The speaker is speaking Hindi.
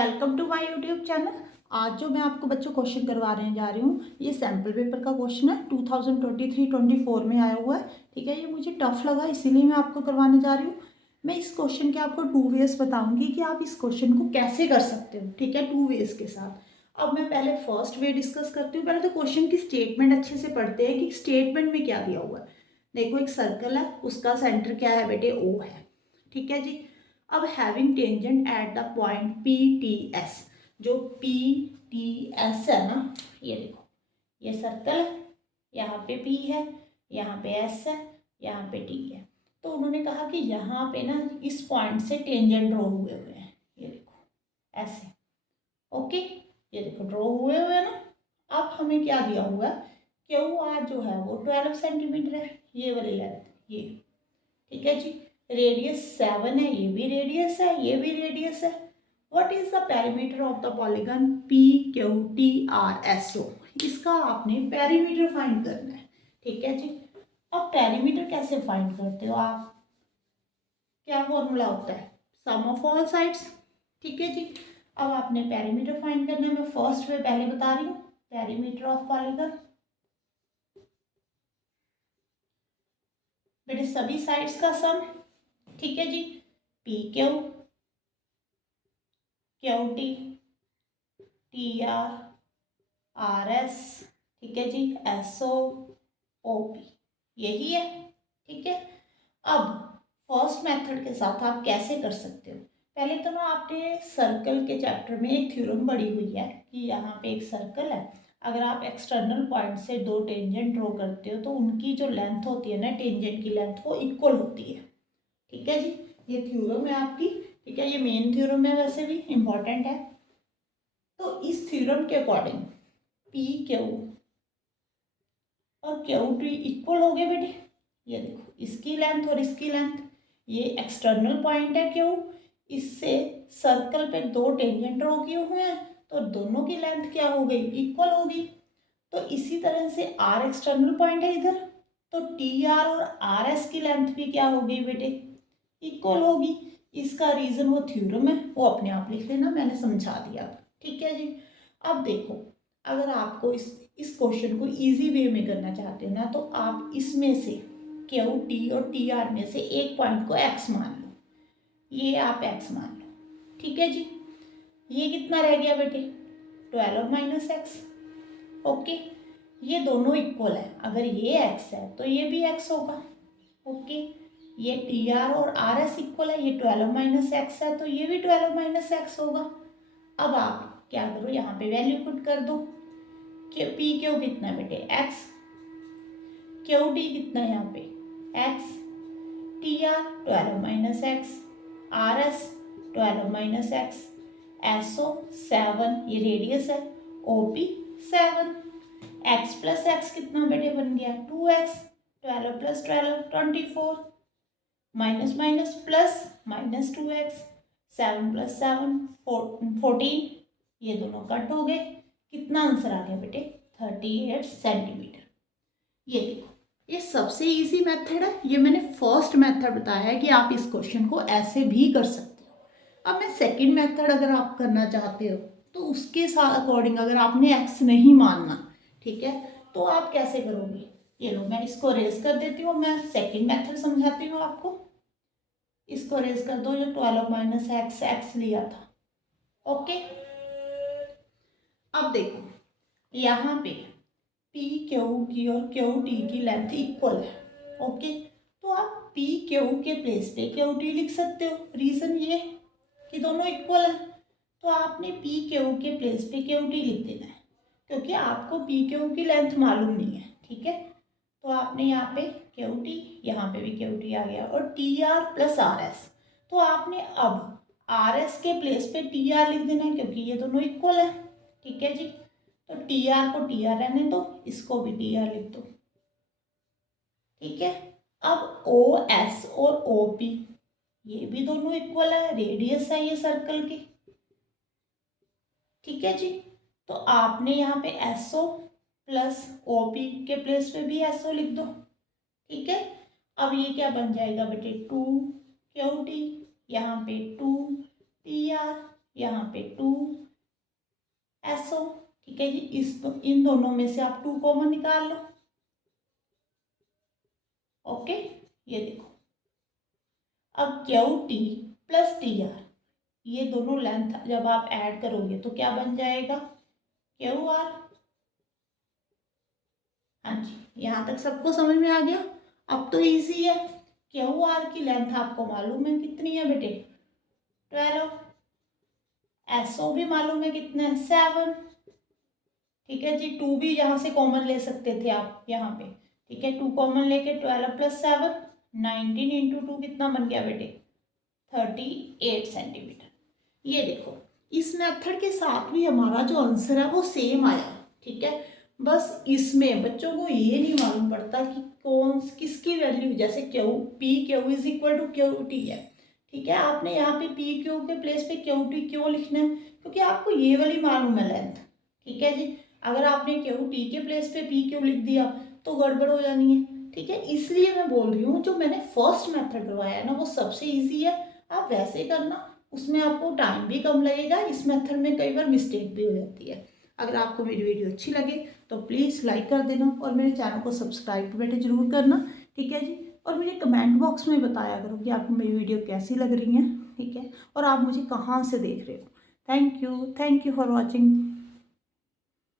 Welcome to my YouTube channel. आज जो मैं आपको बच्चों क्वेश्चन करवाने जा रही हूँ, ये सैम्पल पेपर का क्वेश्चन है। 2023-24 में आया हुआ है। ठीक है, ये मुझे टफ लगा इसीलिए मैं आपको करवाने जा रही हूँ। मैं इस क्वेश्चन के आपको 2 वेज बताऊंगी कि आप इस क्वेश्चन को कैसे कर सकते हो। ठीक है, 2 वेज के साथ। अब मैं पहले फर्स्ट वे डिस्कस करती हूँ। पहले तो क्वेश्चन की स्टेटमेंट अच्छे से पढ़ते हैं कि स्टेटमेंट में क्या दिया हुआ है। देखो, एक सर्कल है, उसका सेंटर क्या है बेटे, ओ है। ठीक है जी। अब having tangent at the point P T S, जो पी टी एस है ना, ये देखो, ये सर्कल है, यहाँ पे पी है, यहाँ पे एस है, यहाँ पे टी है। तो उन्होंने कहा कि यहाँ पे ना इस पॉइंट से टेंजेंट ड्रॉ हुए हुए हैं, ये देखो ऐसे। ओके, ये देखो ड्रॉ हुए हुए हैं ना। अब हमें क्या दिया हुआ है, क्यू आर जो है वो 12 सेंटीमीटर है, ये वाली लेंथ, ये। ठीक है जी। रेडियस 7 है, ये भी रेडियस है, ये भी रेडियस है। What is the perimeter of the polygon P Q T R S O, इसका आपने पेरीमीटर फाइंड करना है। ठीक है जी। अब पेरीमीटर कैसे फाइंड करते हो आप, क्या फॉर्मूला होता है, सम ऑफ ऑल साइड्स। ठीक है जी। अब आपने पेरीमीटर फाइंड करना है। मैं फर्स्ट वे पहले बता रही हूँ, पेरीमीटर ऑफ पॉलीगन बेटे सभी साइड्स का सम। ठीक है जी। P Q, Q T, T R, R S, ठीक है जी, एस ओ, ओ पी, यही है। ठीक है। अब फर्स्ट मेथड के साथ आप कैसे कर सकते हो, पहले तो ना आपने सर्कल के चैप्टर में एक थ्योरम पढ़ी हुई है कि यहाँ पे एक सर्कल है, अगर आप एक्सटर्नल पॉइंट से दो टेंजेंट ड्रॉ करते हो तो उनकी जो लेंथ होती है ना, टेंजेंट की लेंथ, वो इक्वल होती है। ठीक है जी। ये थ्योरम है आपकी। ठीक है, ये मेन थ्योरम है, वैसे भी इम्पॉर्टेंट है। तो इस थ्योरम के अकॉर्डिंग पी क्यू और क्यू टी इक्वल हो गए बेटे। ये देखो, इसकी लेंथ और इसकी लेंथ, ये एक्सटर्नल पॉइंट है क्यू, इससे सर्कल पे दो टेंजेंट ड्रॉ किए हुए हैं, तो दोनों की लेंथ क्या हो गई, इक्वल होगी। तो इसी तरह से आर एक्सटर्नल पॉइंट है इधर, तो टी आर और आर एस की लेंथ भी क्या हो गई बेटे, इक्वल होगी। इसका रीजन वो थ्योरम है, वो अपने आप लिख लेना, मैंने समझा दिया। ठीक है जी। अब देखो, अगर आपको इस क्वेश्चन को इजी वे में करना चाहते हो ना, तो आप इसमें से क्यू टी और टी आर में से एक पॉइंट को एक्स मान लो, ये आप एक्स मान लो। ठीक है जी। ये कितना रह गया बेटे, 12 माइनस एक्स। ओके, ये दोनों इक्वल है, अगर ये एक्स है तो ये भी एक्स होगा। ओके, ये टी आर और आर एस इक्वल है, ये 12 माइनस एक्स है तो ये भी 12 माइनस एक्स होगा। अब आप क्या करो, यहाँ पे वैल्यू पुट कर दो। पी क्यू कितना है बेटे, एक्स, क्यू टी कितना है यहाँ पे, x, T R 12 minus x, R S 12 minus x, S O 7, ये रेडियस है, O P 7। X plus x कितना बेटे बन गया, 2x, 12 plus 12 24, minus minus plus, minus 2x, 7 plus 7 14, ये दोनों कट हो गए। कितना आंसर आ गया बेटे, 38 सेंटीमीटर। ये देखो, ये सबसे इजी मेथड है, ये मैंने फर्स्ट मेथड बताया है कि आप इस क्वेश्चन को ऐसे भी कर सकते हो। अब मैं सेकंड मेथड अगर आप करना चाहते हो तो उसके साथ अकॉर्डिंग, अगर आपने एक्स नहीं मानना, ठीक है, तो आप कैसे करोगे। ये लो, मैं इसको रेज कर देती हूँ, मैं सेकंड मेथड समझाती हूँ आपको। इसको रेज कर दो, जो 12 माइनस एक्स एक्स लिया था। ओके, अब देखो यहाँ पे पी क्यू की और क्यू टी की लेंथ इक्वल है। ओके, तो आप पी क्यू के प्लेस पे क्यू टी लिख सकते हो, रीजन ये कि दोनों इक्वल है। तो आपने पी क्यू के प्लेस पे क्यू टी लिख देना है, क्योंकि आपको पी क्यू की लेंथ मालूम नहीं है। ठीक है, तो आपने यहाँ पे क्यू टी, यहाँ पे भी क्यू टी आ गया, और T R plus R S, तो आपने अब आर एस के प्लेस पे टी आर लिख देना है, क्योंकि ये दोनों इक्वल है। ठीक है जी। तो टी आर को टी आर रहने दो, इसको भी टी आर लिख दो। ठीक है। अब ओ एस और ओ पी, ये भी दोनों इक्वल है, रेडियस है ये सर्कल की। ठीक है जी। तो आपने यहाँ पे S O plus O P के प्लेस पे भी एस ओ लिख दो। ठीक है। अब ये क्या बन जाएगा बेटे, 2 क्यू टी, यहाँ पे 2 टी आर, यहाँ पे 2 SO, ठीक है जी। इन दोनों में से आप 2 कॉमन निकाल लो। ओके, ये देखो अब QT प्लस TR, ये दोनों लेंथ जब आप ऐड करोगे तो क्या बन जाएगा, QR। हाँ जी, यहाँ तक सबको समझ में आ गया। अब तो इजी है, QR की लेंथ आपको मालूम है कितनी है बेटे, 12। SO भी मालूम है कितना है, 7। ठीक है जी, 2 भी यहाँ से कॉमन ले सकते थे आप यहाँ पे, ठीक है। 2 कॉमन लेके 12 प्लस 7, 19 इंटू 2 कितना बन गया बेटे, 38 सेंटीमीटर। ये देखो इस मेथड के साथ भी हमारा जो आंसर है वो सेम आया, ठीक है। बस इसमें बच्चों को ये नहीं मालूम पड़ता कि कौन किसकी वैल्यू, जैसे PQ is equal to QT है, ठीक है। आपने यहाँ पे PQ के प्लेस पे QT क्यों लिखना है, क्योंकि आपको ये वाली मालूम है लेंथ, ठीक है जी। अगर आपने QT के प्लेस पे PQ लिख दिया तो गड़बड़ हो जानी है, ठीक है। इसलिए मैं बोल रही हूँ जो मैंने फर्स्ट मेथड करवाया है ना वो सबसे ईजी है, आप वैसे करना, उसमें आपको टाइम भी कम लगेगा। इस मेथड में कई बार मिस्टेक भी हो जाती है। अगर आपको मेरी वीडियो अच्छी लगे तो प्लीज़ लाइक कर देना और मेरे चैनल को सब्सक्राइब बेटे जरूर करना, ठीक है जी। और मुझे कमेंट बॉक्स में बताया करो कि आपको मेरी वीडियो कैसी लग रही है, ठीक है, और आप मुझे कहाँ से देख रहे हो। Thank you for watching.